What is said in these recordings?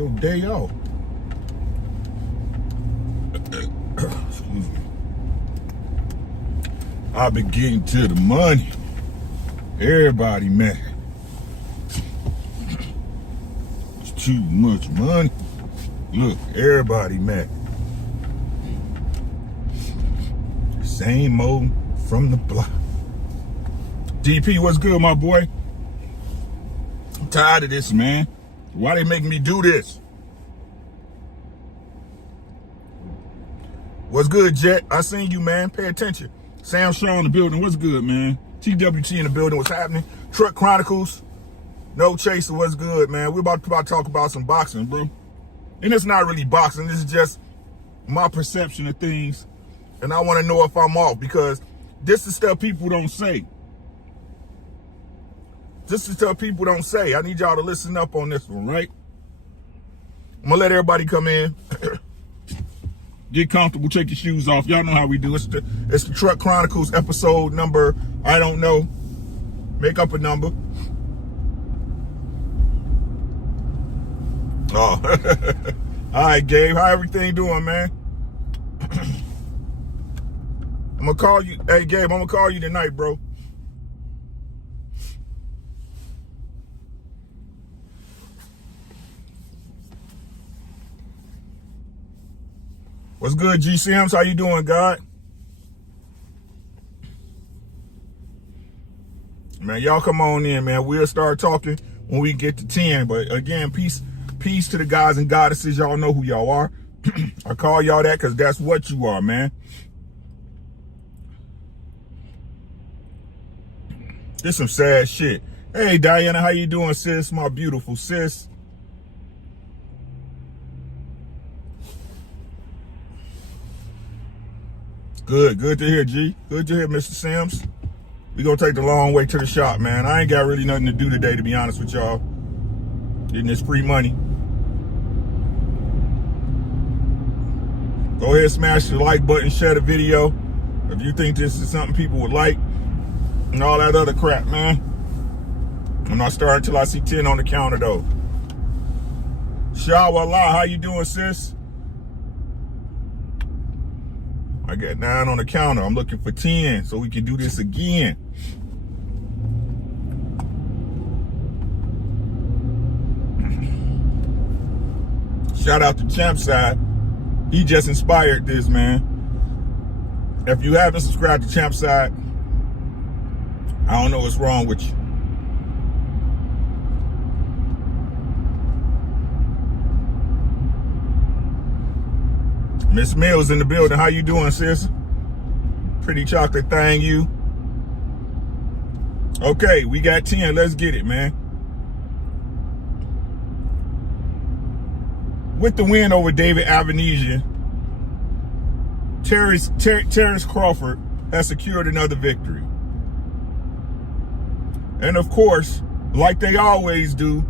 your day off. Excuse me. I've been getting to the money. Everybody mad. It's too much money. Look, everybody mad. Same old from the block. DP, what's good, my boy? I'm tired of this, man. Why they making me do this? What's good, Jet? I seen you, man. Pay attention. Sam Shaw in the building. What's good, man? TWT in the building. What's happening? Truck Chronicles. No Chaser. What's good, man? We're about to talk about some boxing, bro. And it's not really boxing. This is just my perception of things. And I want to know if I'm off, because this is stuff people don't say. This is stuff people don't say. I need y'all to listen up on this one, right? I'm going to let everybody come in. Get comfortable, take your shoes off. Y'all know how we do. It's the Truck Chronicles episode number, I don't know. Make up a number. Oh. All right, Gabe. How everything doing, man? I'm going to call you. Hey, Gabe, I'm going to call you tonight, bro. What's good, G Sims? How you doing, God? Man, y'all come on in, man. We'll start talking when we get to 10. But again, peace to the guys and goddesses. Y'all know who y'all are. I call y'all that because that's what you are, man. This some sad shit. Hey, Diana, how you doing, sis? My beautiful sis. Good to hear, G. Good to hear, Mr. Sims. We gonna take the long way to the shop, man. I ain't got really nothing to do today, to be honest with y'all. Getting this free money. Go ahead, smash the like button, share the video if you think this is something people would like, and all that other crap, man. I'm not starting until I see 10 on the counter, though. Shawallah, how you doing, sis? I got 9 on the counter. I'm looking for 10 so we can do this again. Shout out to Champside. He just inspired this, man. If you haven't subscribed to Champside, I don't know what's wrong with you. Miss Mills in the building. How you doing, sis? Pretty chocolate thing, you. Okay, we got 10. Let's get it, man. With the win over David Avanesian, Terrence Crawford has secured another victory. And of course, like they always do,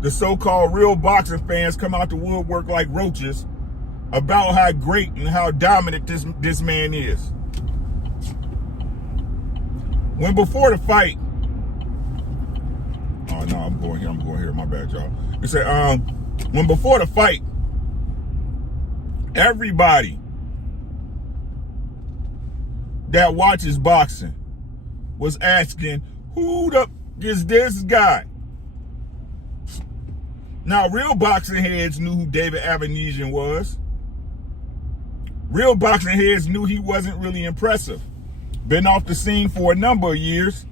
the so-called real boxing fans come out the woodwork like roaches about how great and how dominant this man is. When before the fight, oh no, I'm going here, my bad, y'all. They said, when before the fight, everybody that watches boxing was asking, who the is this guy? Now, real boxing heads knew who David Avanesian was. Real boxing heads knew he wasn't really impressive. Been off the scene for a number of years.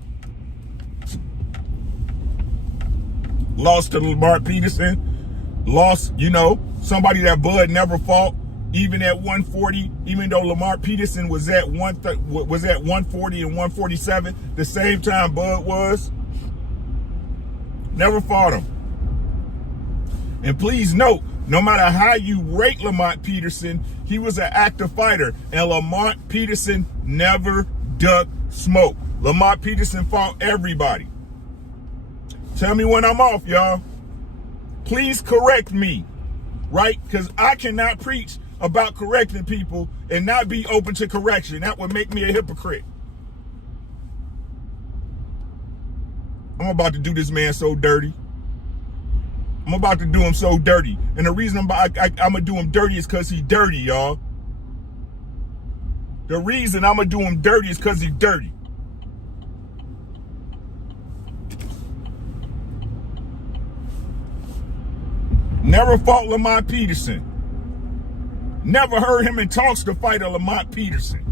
Lost to Lamar Peterson. Lost, somebody that Bud never fought, even at 140. Even though Lamar Peterson was at 140 and 147, the same time Bud was. Never fought him. And please note, no matter how you rate Lamont Peterson, he was an active fighter. And Lamont Peterson never ducked smoke. Lamont Peterson fought everybody. Tell me when I'm off, y'all. Please correct me, right? Because I cannot preach about correcting people and not be open to correction. That would make me a hypocrite. I'm about to do this man so dirty. I'm about to do him so dirty. And the reason I'm going to do him dirty is because he's dirty, y'all. The reason I'm going to do him dirty is because he's dirty. Never fought Lamont Peterson. Never heard him in talks to fight a Lamont Peterson.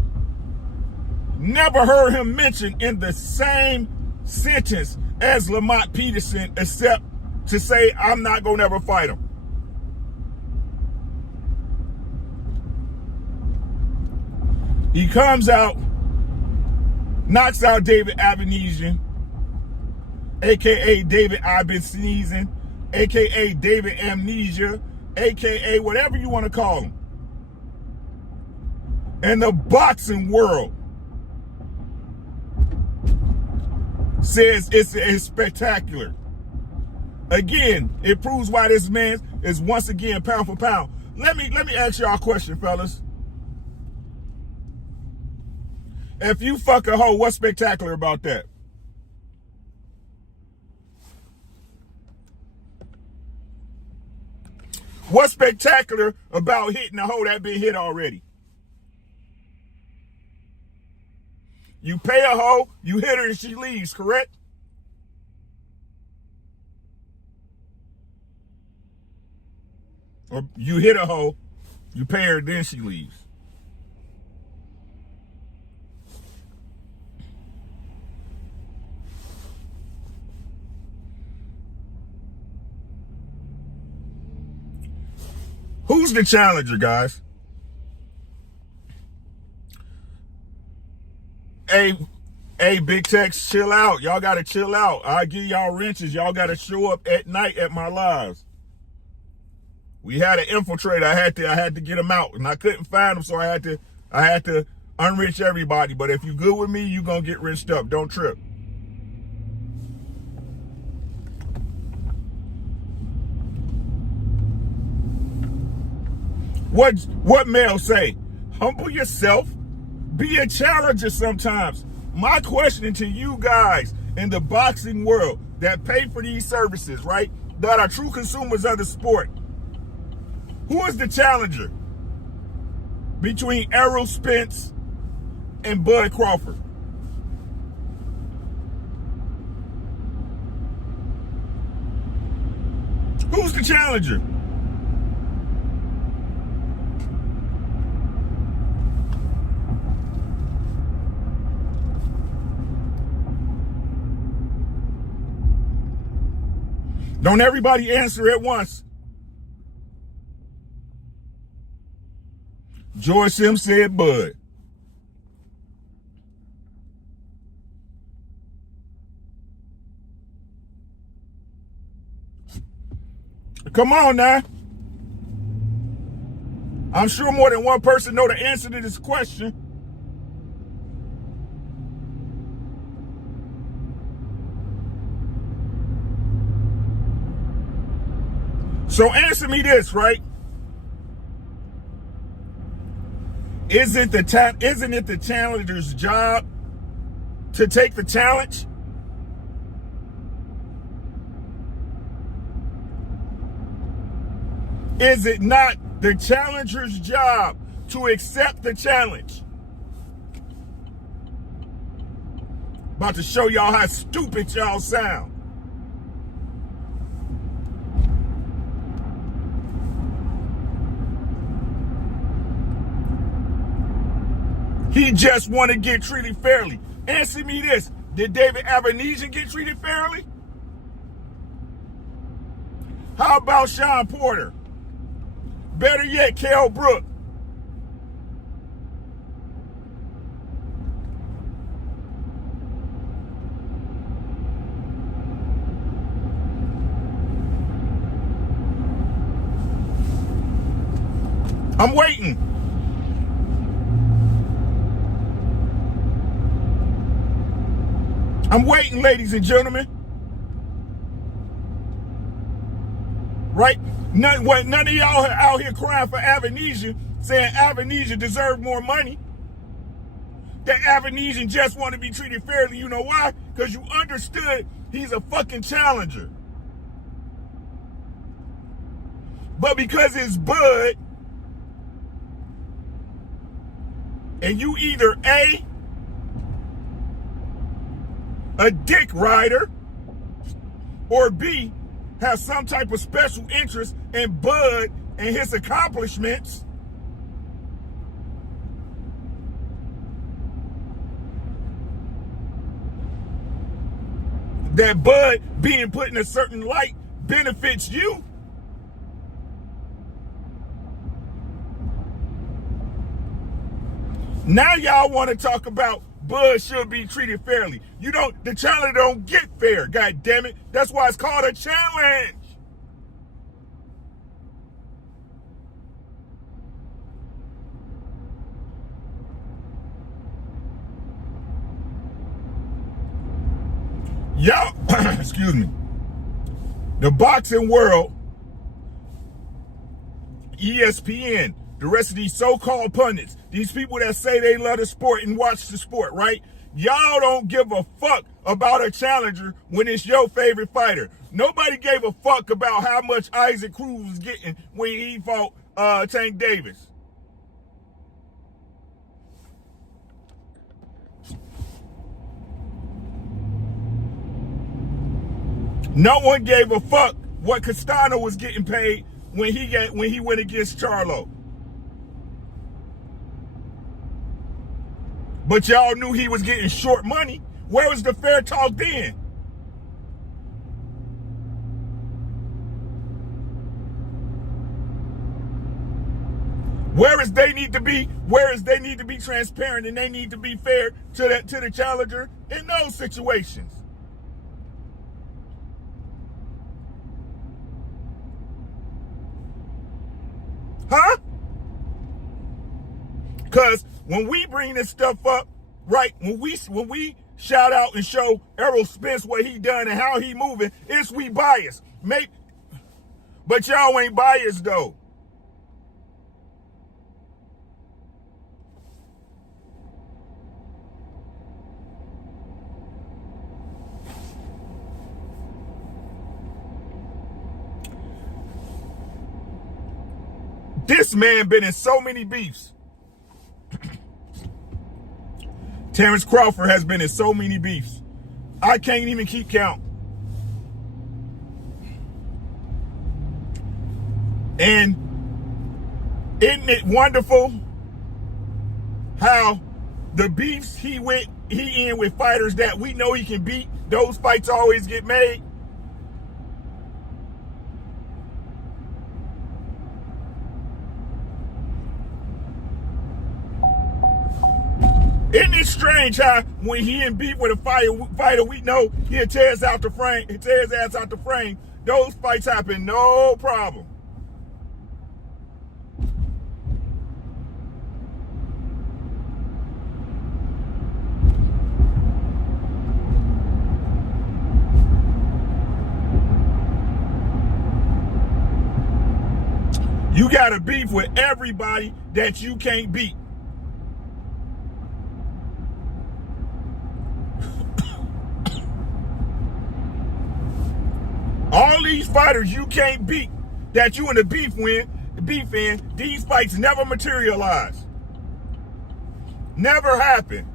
Never heard him mentioned in the same sentence as Lamont Peterson, except to say, I'm not going to ever fight him. He comes out, knocks out David Avenesian, a.k.a. David I've been sneezing, a.k.a. David Amnesia, a.k.a. whatever you want to call him. And the boxing world says it's spectacular. Again, it proves why this man is once again pound for pound. Let me ask y'all a question, fellas. If you fuck a hoe, what's spectacular about that? What's spectacular about hitting a hoe that been hit already? You pay a hoe, you hit her and she leaves, correct? Or you hit a hoe, you pay her, then she leaves. Who's the challenger, guys? Hey, Big Tex, chill out. Y'all got to chill out. I give y'all wrenches. Y'all got to show up at night at my lives. We had an infiltrator. I had to get him out, and I couldn't find him, so I had to unwrench everybody. But if you good with me, you gonna get wrenched up. Don't trip. What Mel say? Humble yourself. Be a challenger sometimes. My question to you guys in the boxing world that pay for these services, right? That are true consumers of the sport. Who is the challenger between Errol Spence and Bud Crawford? Who's the challenger? Don't everybody answer at once. George Sims said Bud. Come on now. I'm sure more than one person know the answer to this question. So answer me this, right? Isn't it the challenger's job to take the challenge? Is it not the challenger's job to accept the challenge? About to show y'all how stupid y'all sound. He just want to get treated fairly. Answer me this. Did David Avenesian get treated fairly? How about Sean Porter? Better yet, Kell Brook. I'm waiting. I'm waiting, ladies and gentlemen. Right? None of y'all are out here crying for Avenesian, saying Avenesian deserved more money. That Avenesian just want to be treated fairly. You know why? Because you understood he's a fucking challenger. But because it's Bud, and you either a dick rider, or B, have some type of special interest in Bud and his accomplishments, that Bud being put in a certain light benefits you, now y'all want to talk about Bud should be treated fairly. You don't, the challenge don't get fair, god damn it. That's why it's called a challenge. Y'all, excuse me. The boxing world, ESPN, the rest of these so-called pundits, these people that say they love the sport and watch the sport, right? Y'all don't give a fuck about a challenger when it's your favorite fighter. Nobody gave a fuck about how much Isaac Cruz was getting when he fought Tank Davis. No one gave a fuck what Castano was getting paid when he went against Charlo. But y'all knew he was getting short money. Where was the fair talk then? Whereas they need to be transparent and they need to be fair to the challenger in those situations. Huh? Because when we bring this stuff up, right, when we shout out and show Errol Spence what he done and how he moving, it's we biased. But y'all ain't biased though. This man been in so many beefs. Terrence Crawford has been in so many beefs. I can't even keep count. And isn't it wonderful how the beefs he in with fighters that we know he can beat, those fights always get made? Isn't it strange how when he in beef with a fighter we know he'll tear his ass out the frame, those fights happen no problem. You got a beef with everybody that you can't beat. All these fighters you can't beat that you in the beef in, these fights never materialize. Never happen.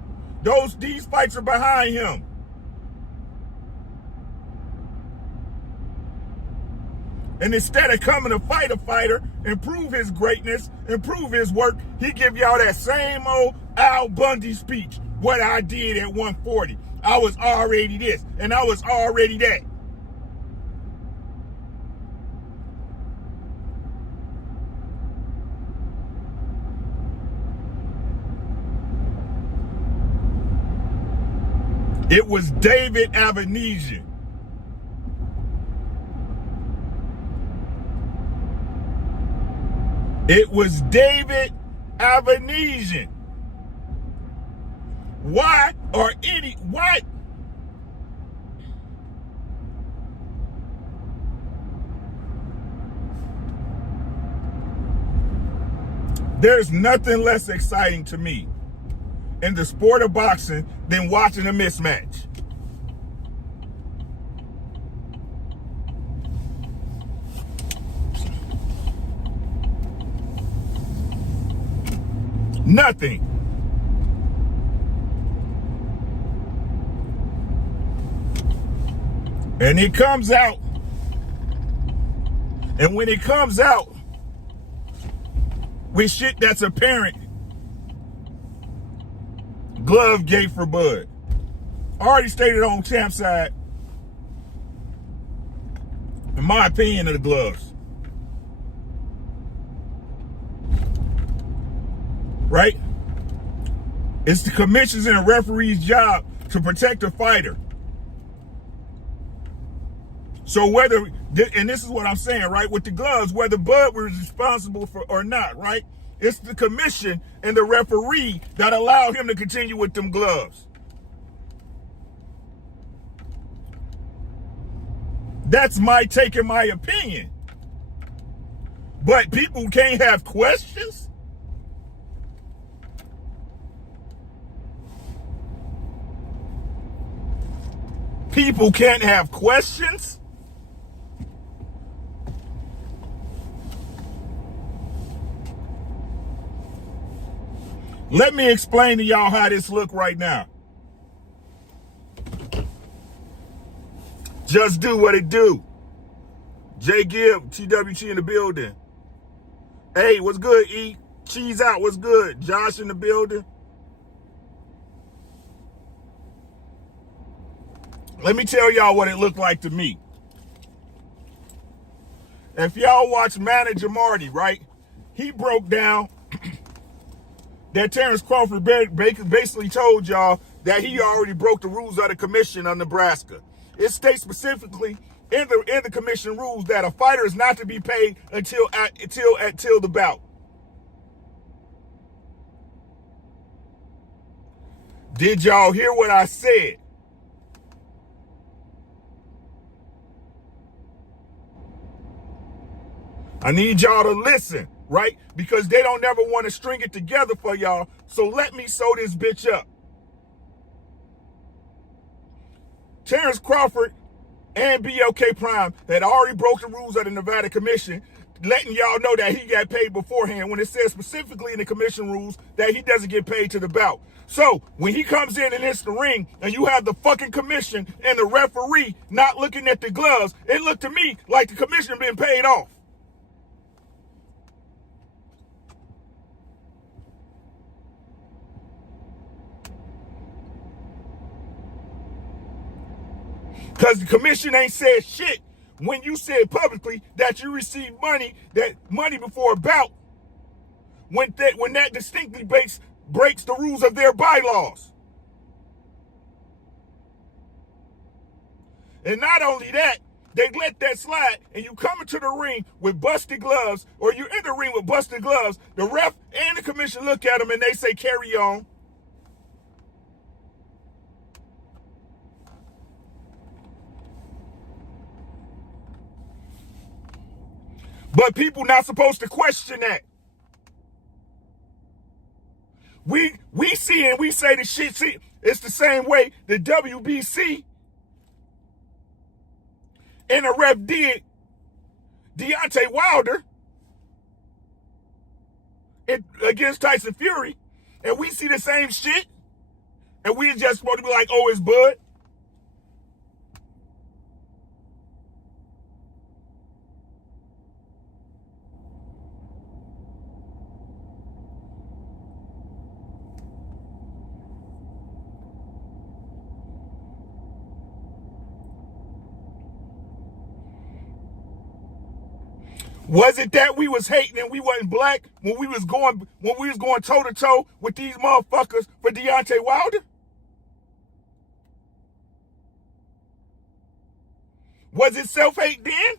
These fights are behind him. And instead of coming to fight a fighter and prove his greatness and prove his work, he give y'all that same old Al Bundy speech. What I did at 140. I was already this and I was already that. It was David Avanesian. It was David Avanesian. Why? There's nothing less exciting to me in the sport of boxing than watching a mismatch. Nothing. And it comes out. And when it comes out with shit that's apparent, glove gate for Bud. Already stated on Champ's side, in my opinion, of the gloves. Right? It's the commission's and the referee's job to protect the fighter. So whether, and this is what I'm saying, right, with the gloves, whether Bud was responsible for or not, right? It's the commission and the referee that allow him to continue with them gloves. That's my take and my opinion. But people can't have questions? People can't have questions? Let me explain to y'all how this look right now. Just do what it do. J Gibb, TWT in the building. Hey, what's good, E? Cheese out, what's good? Josh in the building. Let me tell y'all what it looked like to me. If y'all watch Manager Marty, right? He broke down that Terrence Crawford basically told y'all that he already broke the rules of the commission on Nebraska. It states specifically in the commission rules that a fighter is not to be paid until the bout. Did y'all hear what I said? I need y'all to listen, right? Because they don't never want to string it together for y'all. So let me sew this bitch up. Terrence Crawford and BLK Prime had already broke the rules of the Nevada Commission, letting y'all know that he got paid beforehand when it says specifically in the commission rules that he doesn't get paid to the bout. So when he comes in and hits the ring and you have the fucking commission and the referee not looking at the gloves, it looked to me like the commission been paid off. Because the commission ain't said shit when you said publicly that you received money before a bout, when that distinctly breaks the rules of their bylaws. And not only that, they let that slide, and you come into the ring with busted gloves, or you're in the ring with busted gloves, the ref and the commission look at them and they say, carry on. But people not supposed to question that. We see and we say the shit. See, it's the same way the WBC and the ref did Deontay Wilder against Tyson Fury, and we see the same shit, and we just supposed to be like, oh, it's Bud. Was it that we was hating and we wasn't black when we was going toe to toe with these motherfuckers for Deontay Wilder? Was it self-hate then?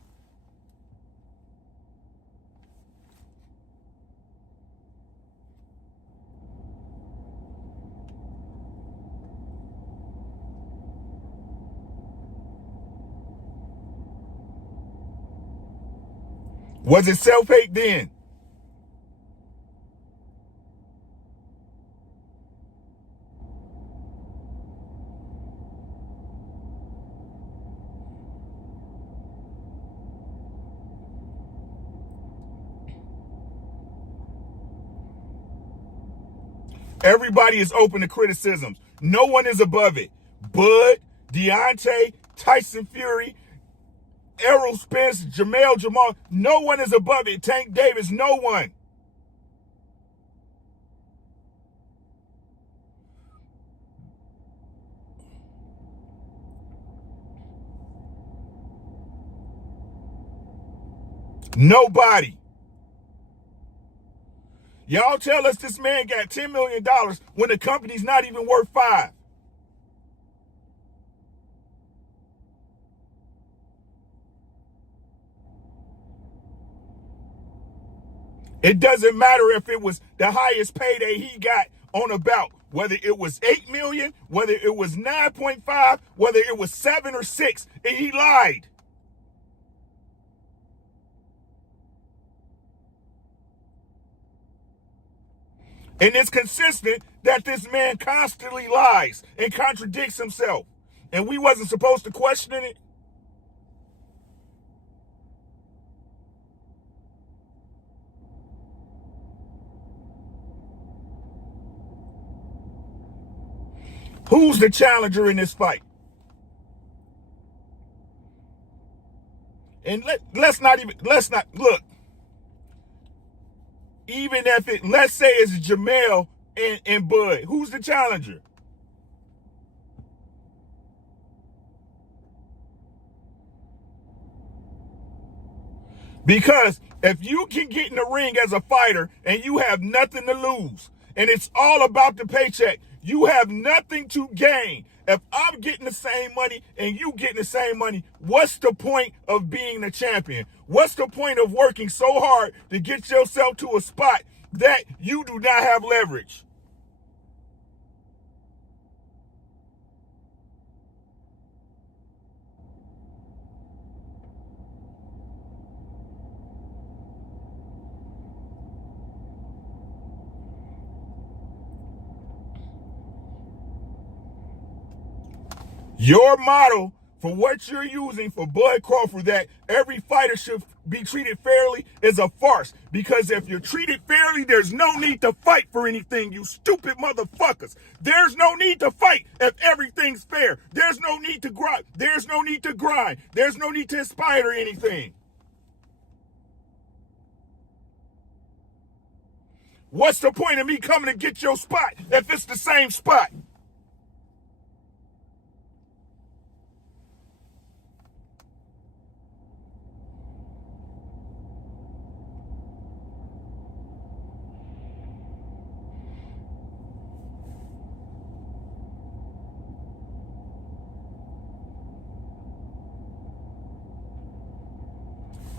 Was it self-hate then? Everybody is open to criticisms. No one is above it. Bud, Deontay, Tyson Fury, Errol Spence, Jamal, no one is above it. Tank Davis, no one. Nobody. Y'all tell us this man got $10 million when the company's not even worth $5. It doesn't matter if it was the highest payday he got on a bout, whether it was $8 million, whether it was 9.5, whether it was 7 or 6, and he lied. And it's consistent that this man constantly lies and contradicts himself. And we wasn't supposed to question it. Who's the challenger in this fight? And let's not look. Even if let's say it's Jamal and Bud, who's the challenger? Because if you can get in the ring as a fighter and you have nothing to lose, and it's all about the paycheck, you have nothing to gain. If I'm getting the same money and you getting the same money, what's the point of being the champion? What's the point of working so hard to get yourself to a spot that you do not have leverage? Your model for what you're using for Bud Crawford, that every fighter should be treated fairly, is a farce. Because if you're treated fairly, there's no need to fight for anything, you stupid motherfuckers. There's no need to fight if everything's fair. There's no need to grind. There's no need to grind. There's no need to aspire to anything. What's the point of me coming to get your spot if it's the same spot?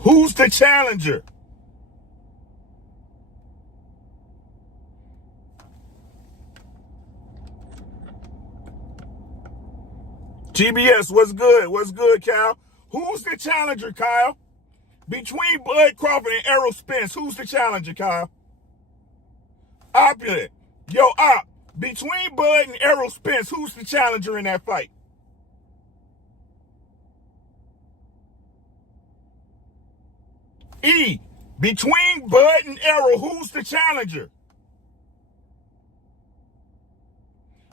Who's the challenger? GBS, what's good? What's good, Kyle? Who's the challenger, Kyle? Between Bud Crawford and Errol Spence, who's the challenger, Kyle? Opulent. Yo, Op. Between Bud and Errol Spence, who's the challenger in that fight? E. Between Bud and Errol, who's the challenger?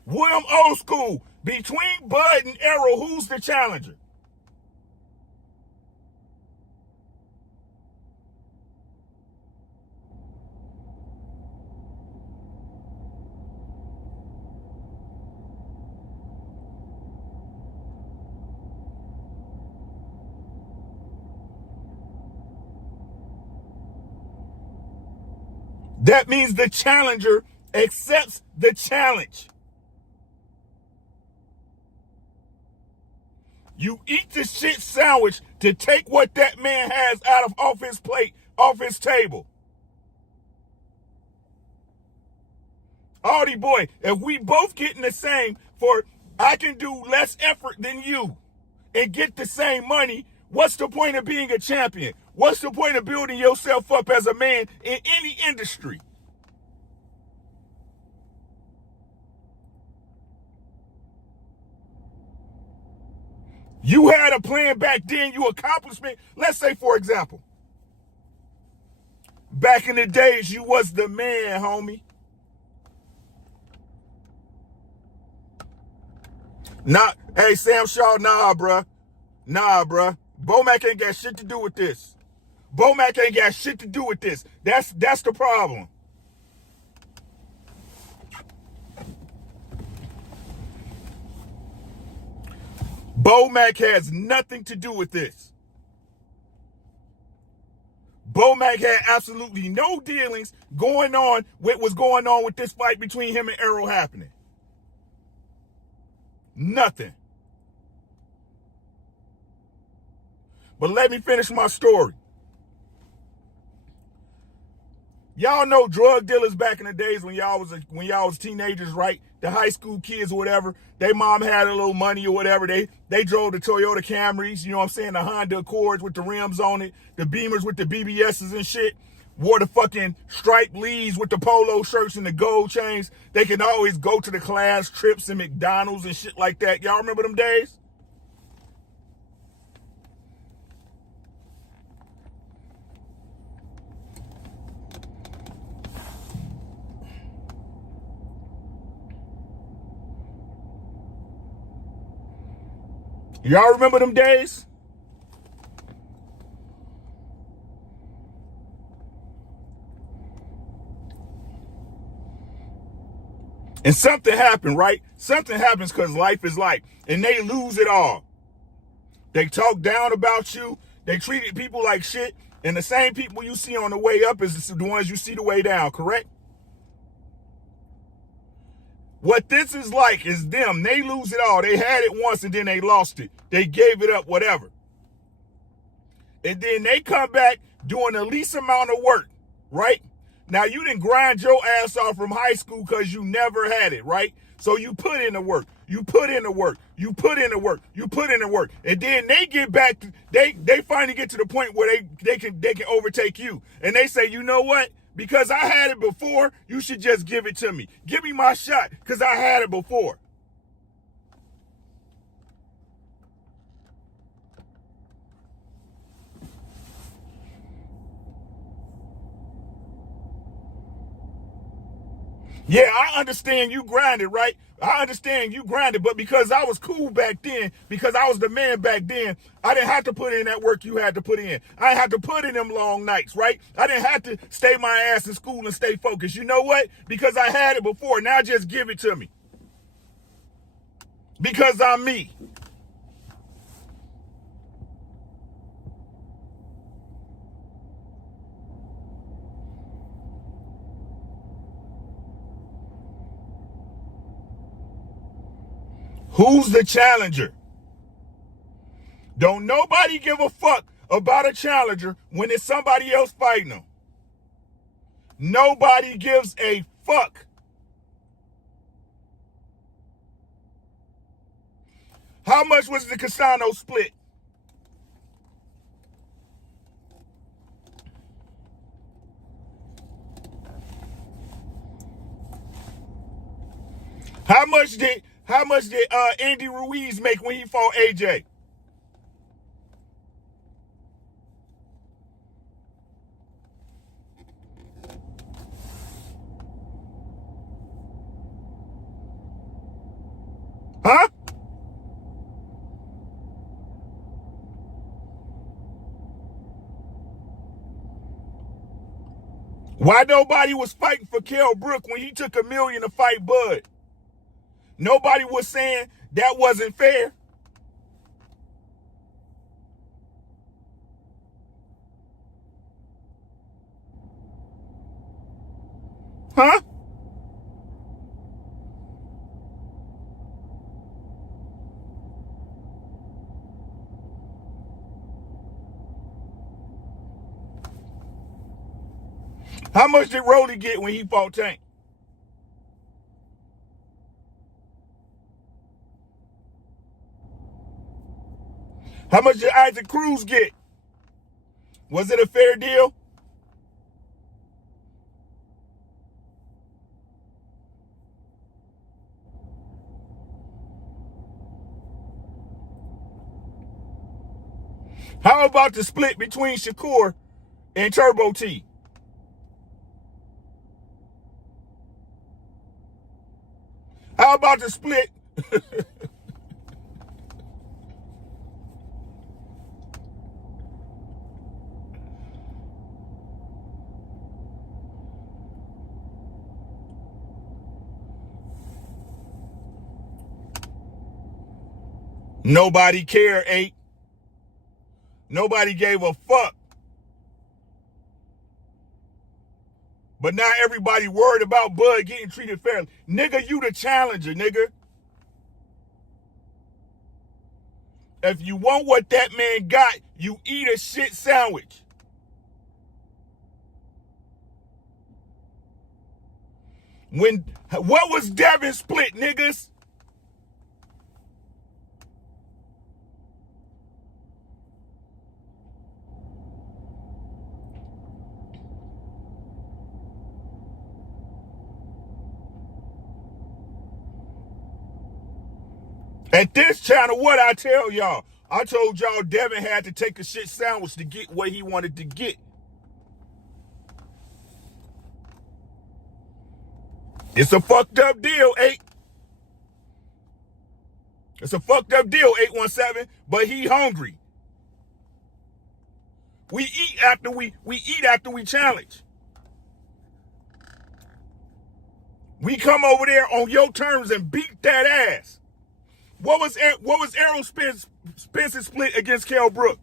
William Old School. Between Bud and Errol, who's the challenger? That means the challenger accepts the challenge. You eat the shit sandwich to take what that man has out of off his plate, off his table. Artie boy, if we both getting the same for I can do less effort than you and get the same money, what's the point of being a champion? What's the point of building yourself up as a man in any industry? You had a plan back then, you accomplishment. Let's say, for example, back in the days, you was the man, homie. Not, hey, Sam Shaw, nah, bruh. Nah, bruh. Bomac ain't got shit to do with this. Bomac ain't got shit to do with this. That's the problem. Bomac has nothing to do with this. Bomac had absolutely no dealings going on with what's going on with this fight between him and Errol happening. Nothing. But let me finish my story. Y'all know drug dealers back in the days when y'all was teenagers, right? The high school kids or whatever. They mom had a little money or whatever. They drove the Toyota Camrys, you know what I'm saying? The Honda Accords with the rims on it, the Beamers with the BBSs and shit. Wore the fucking striped Lees with the polo shirts and the gold chains. They can always go to the class trips and McDonald's and shit like that. Y'all remember them days? Y'all remember them days? And something happened, right? Something happens because life is life. And they lose it all. They talk down about you. They treated people like shit. And the same people you see on the way up is the ones you see the way down, correct? What this is like is them. They lose it all. They had it once and then they lost it. They gave it up, whatever. And then they come back doing the least amount of work, right? Now, you didn't grind your ass off from high school because you never had it, right? So you put in the work. You put in the work. You put in the work. You put in the work. And then they get back. They finally get to the point where they can overtake you. And they say, you know what? Because I had it before, you should just give it to me. Give me my shot because I had it before. Yeah, I understand you grinded, right? I understand you grinded, but because I was cool back then, because I was the man back then, I didn't have to put in that work you had to put in. I had to put in them long nights, right? I didn't have to stay my ass in school and stay focused. You know what? Because I had it before. Now just give it to me. Because I'm me. Who's the challenger? Don't nobody give a fuck about a challenger when it's somebody else fighting them. Nobody gives a fuck. How much was the Castano split? How much did Andy Ruiz make when he fought AJ? Huh? Why nobody was fighting for Kell Brook when he took $1 million to fight Bud? Nobody was saying that wasn't fair. Huh? How much did Rolly get when he fought Tank? How much did Isaac Cruz get? Was it a fair deal? How about the split between Shakur and Turbo T? How about the split? Nobody cared, 8. Nobody gave a fuck. But now everybody worried about Bud getting treated fairly. Nigga, you the challenger, nigga. If you want what that man got, you eat a shit sandwich. What was Devin split, niggas? At this channel, what I tell y'all? I told y'all Devin had to take a shit sandwich to get what he wanted to get. It's a fucked up deal, 8. It's a fucked up deal, 817, but he hungry. We eat after we challenge. We come over there on your terms and beat that ass. What was Errol Spence's split against Kell Brook?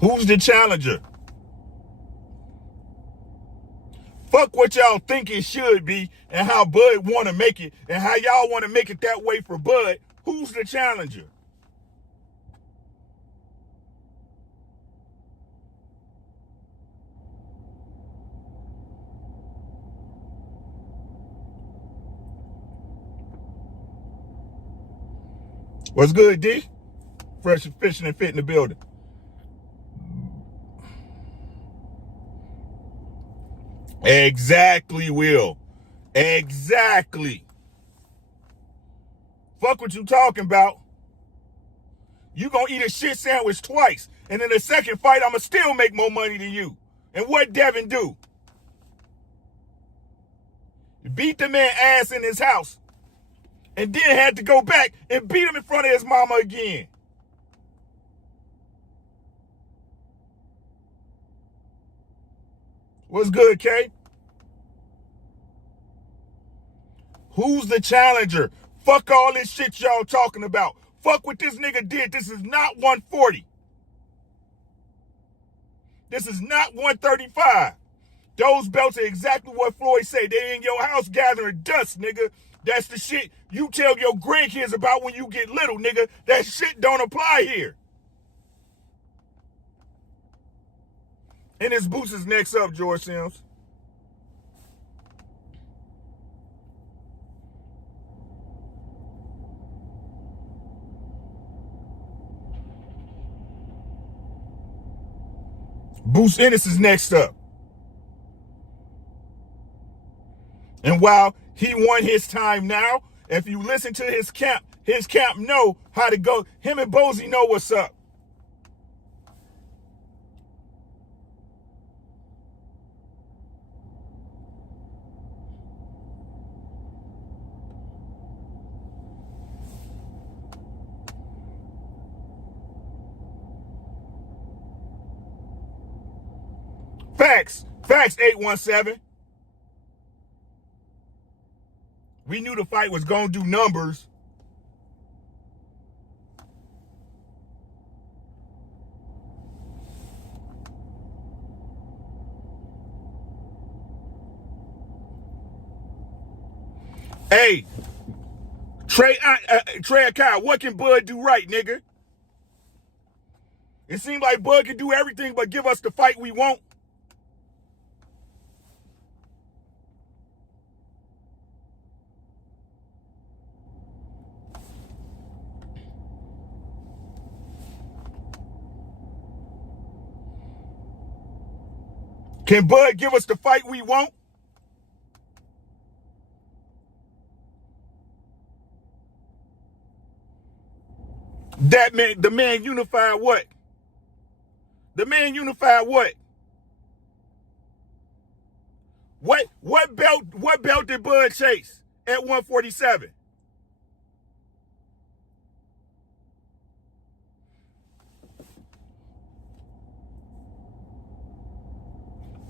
Who's the challenger? Fuck what y'all think it should be and how Bud want to make it and how y'all want to make it that way for Bud. Who's the challenger? What's good, D? Fresh and fishing and fit in the building. Exactly, Will. Exactly. Fuck what you talking about. You gonna eat a shit sandwich twice. And in the second fight, I'ma still make more money than you. And what Devin do? Beat the man ass in his house. And then had to go back and beat him in front of his mama again. What's good, Kay? Who's the challenger? Fuck all this shit y'all talking about. Fuck what this nigga did. This is not 140. This is not 135. Those belts are exactly what Floyd say. They in your house gathering dust, nigga. That's the shit you tell your grandkids about when you get little, nigga. That shit don't apply here. And his boots is next up, George Sims. Bruce Ennis is next up. And while he won his time now, if you listen to his camp know how to go. Him and Bozy know what's up. Facts, 817. We knew the fight was gonna do numbers. Hey, Trey Akai, what can Bud do right, nigga? It seems like Bud can do everything but give us the fight we want. Can Bud give us the fight we want? That man, the man unified what? The man unified what? What belt did Bud chase at 147?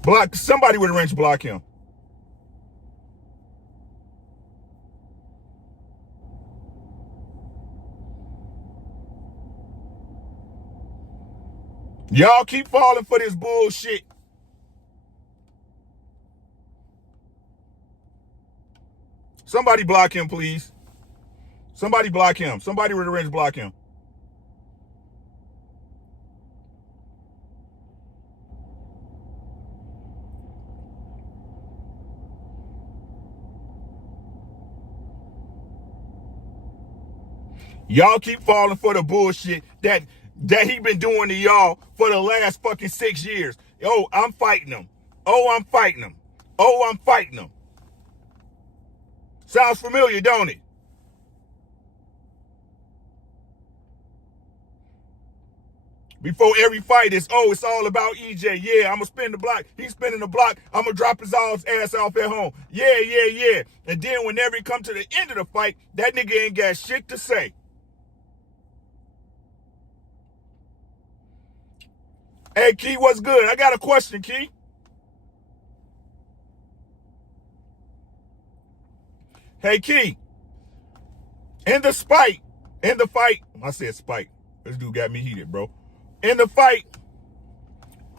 Block somebody with a wrench block him. Y'all keep falling for this bullshit. Somebody block him, please. Somebody block him. Somebody with a wrench block him. Y'all keep falling for the bullshit that he been doing to y'all for the last fucking 6 years. Oh, I'm fighting him. Oh, I'm fighting him. Oh, I'm fighting him. Sounds familiar, don't it? Before every fight, it's all about EJ. Yeah, I'm going to spin the block. He's spinning the block. I'm going to drop his ass off at home. Yeah. And then whenever it comes to the end of the fight, that nigga ain't got shit to say. Hey, Key, what's good? I got a question, Key. Hey, Key. In the fight, I said spike. This dude got me heated, bro. In the fight,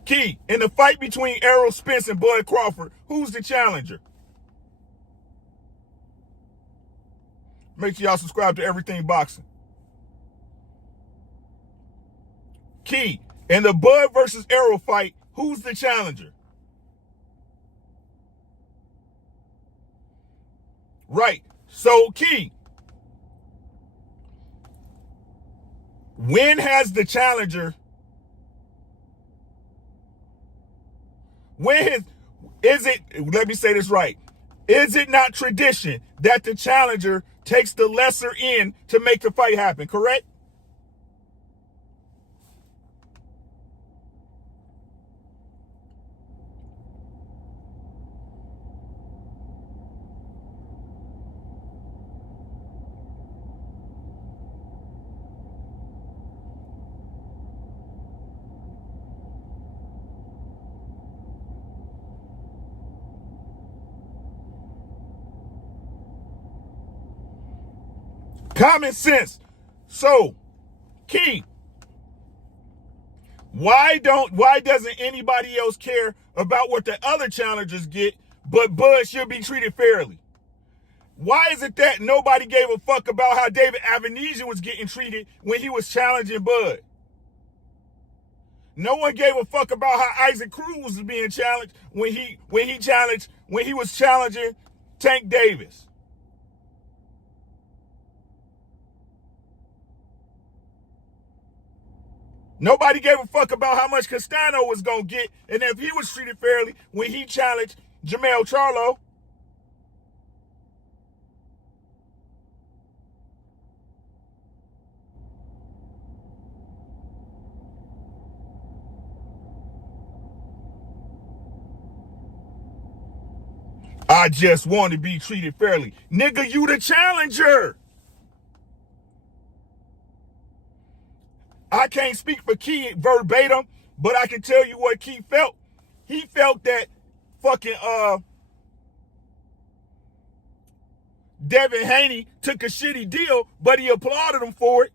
Key, in the fight between Errol Spence and Bud Crawford, who's the challenger? Make sure y'all subscribe to Everything Boxing. Key, in the Bud versus Errol fight, who's the challenger? Right. So, Key, when has the challenger, let me say this right, is it not tradition that the challenger takes the lesser in to make the fight happen, correct? Common sense. So, Key, why doesn't anybody else care about what the other challengers get, but Bud should be treated fairly? Why is it that nobody gave a fuck about how David Avenesian was getting treated when he was challenging Bud? No one gave a fuck about how Isaac Cruz was being challenged when he was challenging Tank Davis. Nobody gave a fuck about how much Castano was going to get and if he was treated fairly when he challenged Jermell Charlo. I just want to be treated fairly. Nigga, you the challenger. I can't speak for Key verbatim, but I can tell you what Key felt. He felt that fucking Devin Haney took a shitty deal, but he applauded him for it.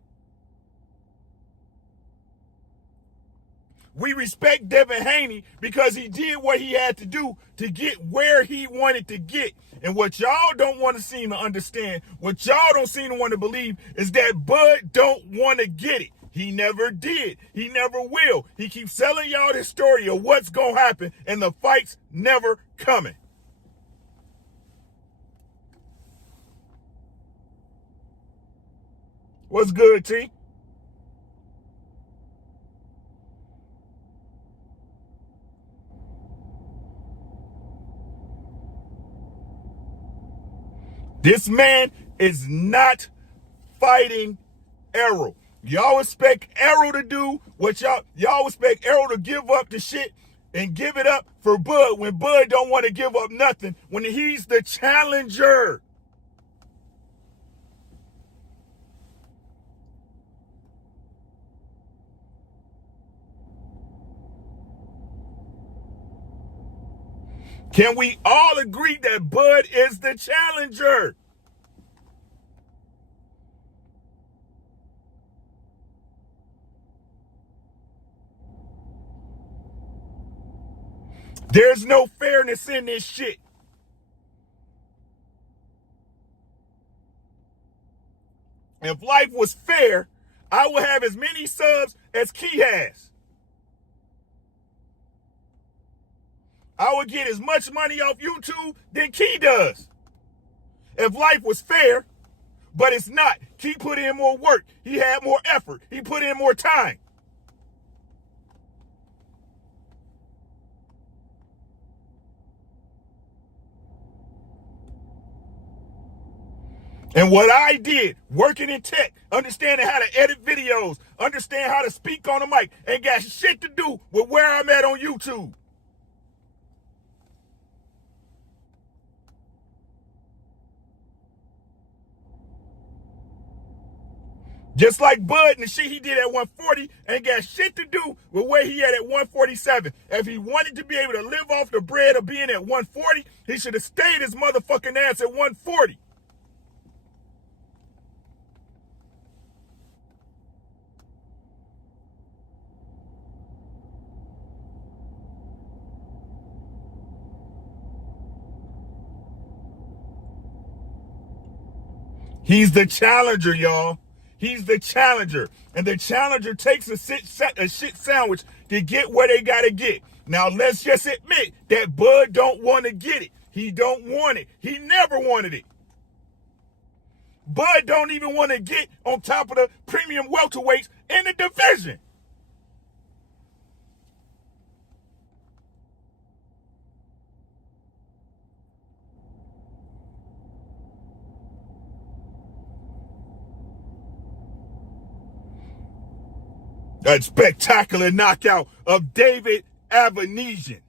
We respect Devin Haney because he did what he had to do to get where he wanted to get. And what y'all don't want to seem to understand, what y'all don't seem to want to believe is that Bud don't want to get it. He never did. He never will. He keeps selling y'all this story of what's going to happen, and the fight's never coming. What's good, T? This man is not fighting Errol. Y'all expect Arrow to do what y'all expect Arrow to give up the shit and give it up for Bud when Bud don't want to give up nothing when he's the challenger. Can we all agree that Bud is the challenger? There's no fairness in this shit. If life was fair, I would have as many subs as Key has. I would get as much money off YouTube than Key does. If life was fair, but it's not. Key put in more work. He had more effort. He put in more time. And what I did, working in tech, understanding how to edit videos, understand how to speak on the mic, ain't got shit to do with where I'm at on YouTube. Just like Bud and the shit he did at 140 ain't got shit to do with where he at 147. If he wanted to be able to live off the bread of being at 140, he should have stayed his motherfucking ass at 140. He's the challenger, y'all. He's the challenger. And the challenger takes a shit sandwich to get where they got to get. Now, let's just admit that Bud don't want to get it. He don't want it. He never wanted it. Bud don't even want to get on top of the premium welterweights in the division. A spectacular knockout of David Avanesian.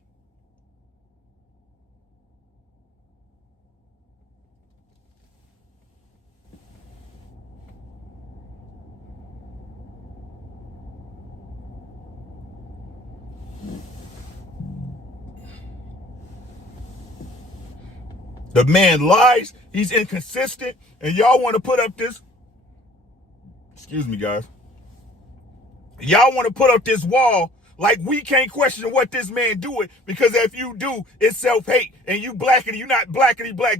The man lies, he's inconsistent, and y'all want to put up this, excuse me guys, y'all want to put up this wall like we can't question what this man doing, because if you do, it's self-hate, and you blackity, you not blackity black.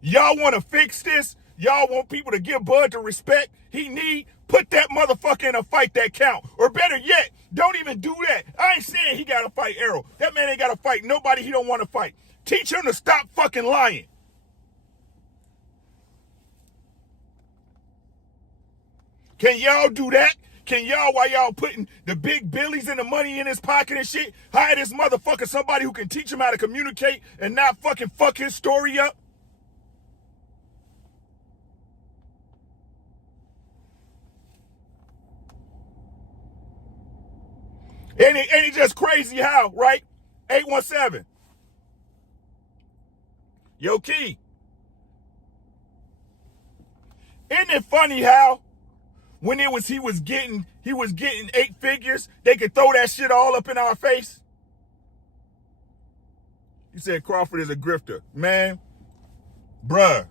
Y'all want to fix this? Y'all want people to give Bud the respect he need? Put that motherfucker in a fight that count. Or better yet, don't even do that. I ain't saying he got to fight Arrow. That man ain't got to fight nobody he don't want to fight. Teach him to stop fucking lying. Can y'all do that? Can y'all, while y'all putting the big billies and the money in his pocket and shit, hire this motherfucker somebody who can teach him how to communicate and not fucking fuck his story up? Ain't it just crazy how, right? 817. Yo, Key. Isn't it funny how when he was getting 8 figures, they could throw that shit all up in our face? He said Crawford is a grifter. Man, bruh.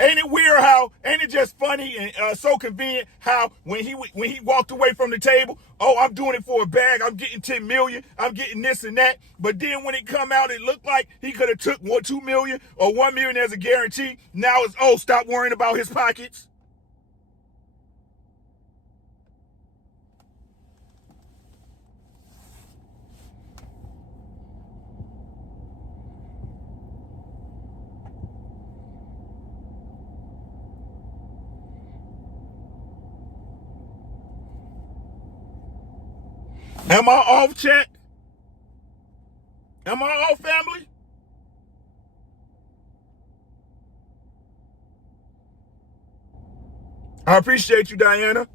Ain't it weird how, ain't it just funny and so convenient how when he walked away from the table, oh, I'm doing it for a bag, I'm getting 10 million, I'm getting this and that. But then when it come out, it looked like he could have took 2 million or 1 million as a guarantee. Now it's, oh, stop worrying about his pockets. Am I off, chat? Am I off, family? I appreciate you, Diana.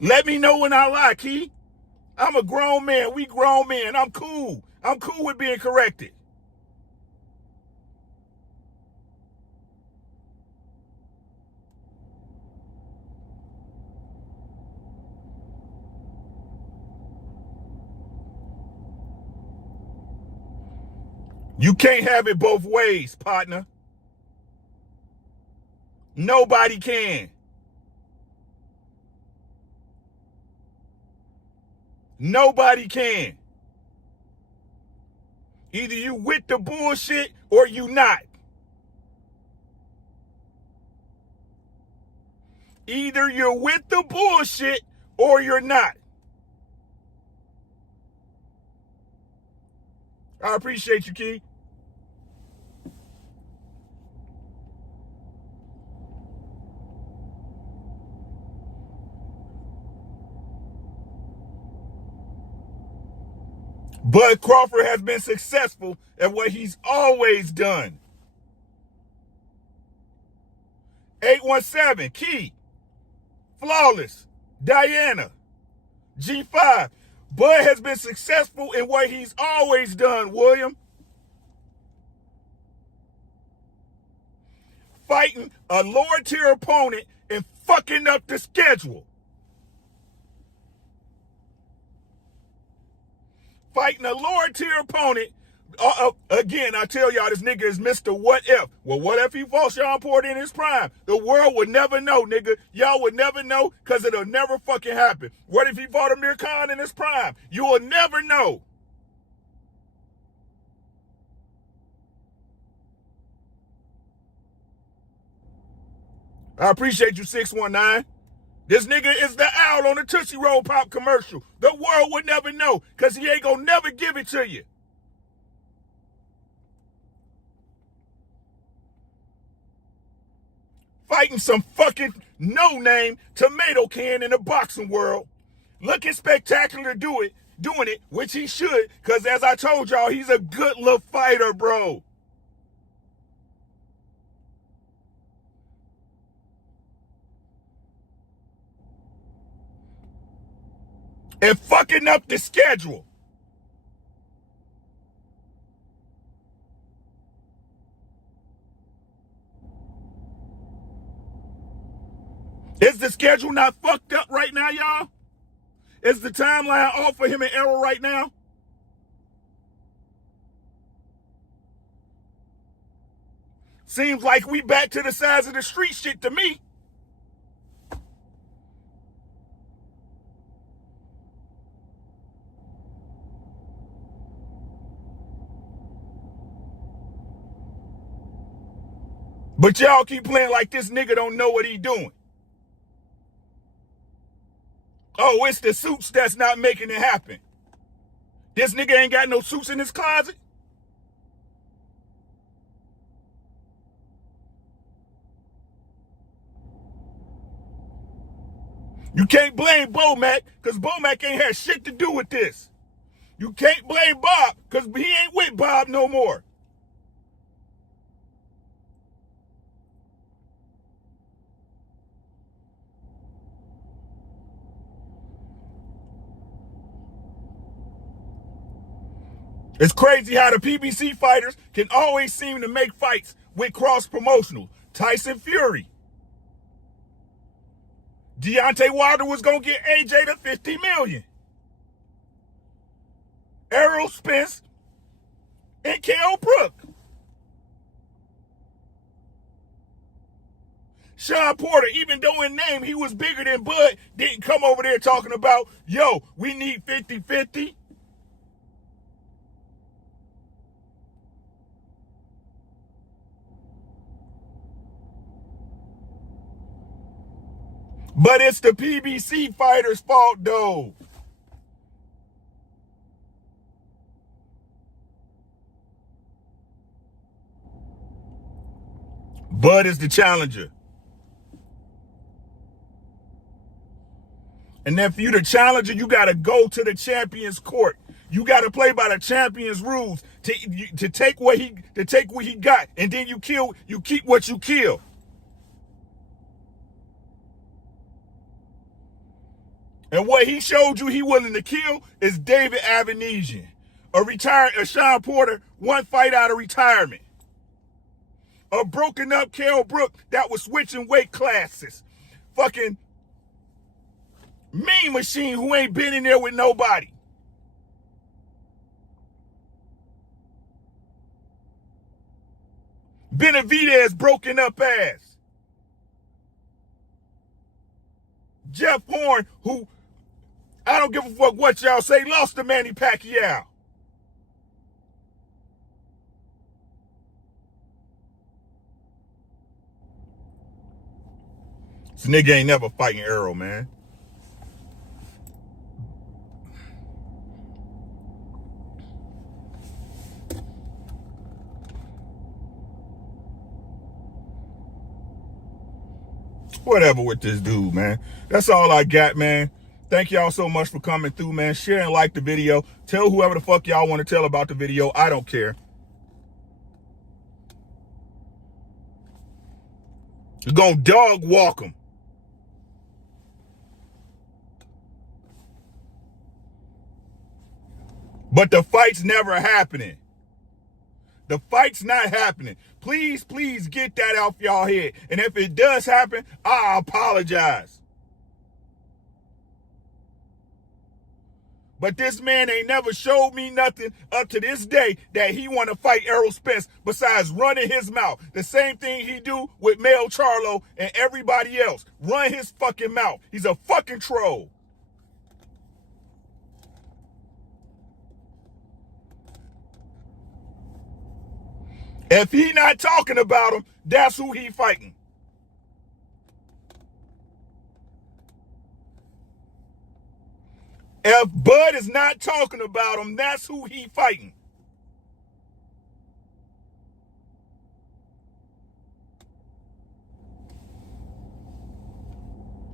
Let me know when I lie, Key. I'm a grown man. We grown men. I'm cool. I'm cool with being corrected. You can't have it both ways, partner. Nobody can. Nobody can. Either you with the bullshit or you not. Either you're with the bullshit or you're not. I appreciate you, Key. Bud Crawford has been successful at what he's always done. 817, Key, Flawless, Diana, G5. Bud has been successful in what he's always done, William. Fighting a lower tier opponent and fucking up the schedule. Fighting a lower tier opponent. Again, I tell y'all, this nigga is Mr. What If. Well, what if he fought Sean Porter in his prime? The world would never know, nigga. Y'all would never know because it'll never fucking happen. What if he fought Amir Khan in his prime? You will never know. I appreciate you, 619. This nigga is the owl on the Tootsie Roll Pop commercial. The world would never know because he ain't gonna never give it to you. Fighting some fucking no-name tomato can in the boxing world. Looking spectacular doing it, which he should, because as I told y'all, he's a good little fighter, bro. And fucking up the schedule. Is the schedule not fucked up right now, y'all? Is the timeline off for him and Errol right now? Seems like we back to the size of the street shit to me. But y'all keep playing like this nigga don't know what he doing. Oh, it's the suits that's not making it happen. This nigga ain't got no suits in his closet. You can't blame Bomac because Bomac ain't had shit to do with this. You can't blame Bob because he ain't with Bob no more. It's crazy how the PBC fighters can always seem to make fights with cross-promotional. Tyson Fury. Deontay Wilder was going to get AJ to $50 million. Errol Spence and Kell Brook. Sean Porter, even though in name he was bigger than Bud, didn't come over there talking about, yo, we need 50-50. But it's the PBC fighters' fault, though. Bud is the challenger. And if you're the challenger, you got to go to the champion's court. You got to play by the champion's rules to take what he got, and then you keep what you kill. And what he showed you he willing to kill is David Avanesian, a Sean Porter, one fight out of retirement. A broken up Kell Brook that was switching weight classes. Fucking mean machine who ain't been in there with nobody. Benavidez broken up ass. Jeff Horn, who I don't give a fuck what y'all say, lost to Manny Pacquiao. This nigga ain't never fighting Errol, man. Whatever with this dude, man. That's all I got, man. Thank y'all so much for coming through, man. Share and like the video. Tell whoever the fuck y'all want to tell about the video. I don't care. You're gonna dog walk him. But the fight's never happening. The fight's not happening. Please, please get that off y'all head. And if it does happen, I apologize. But this man ain't never showed me nothing up to this day that he want to fight Errol Spence besides running his mouth. The same thing he do with Mel Charlo and everybody else. Run his fucking mouth. He's a fucking troll. If he not talking about him, that's who he fighting. If Bud is not talking about him, that's who he fighting.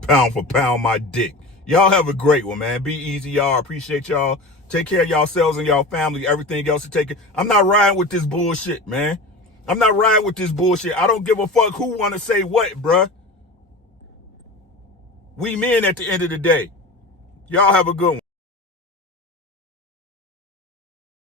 Pound for pound my dick. Y'all have a great one, man. Be easy, y'all. Appreciate y'all. Take care of yourselves and y'all family. Everything else to take it. I'm not riding with this bullshit, man. I'm not riding with this bullshit. I don't give a fuck who want to say what, bruh. We men at the end of the day. Y'all have a good one.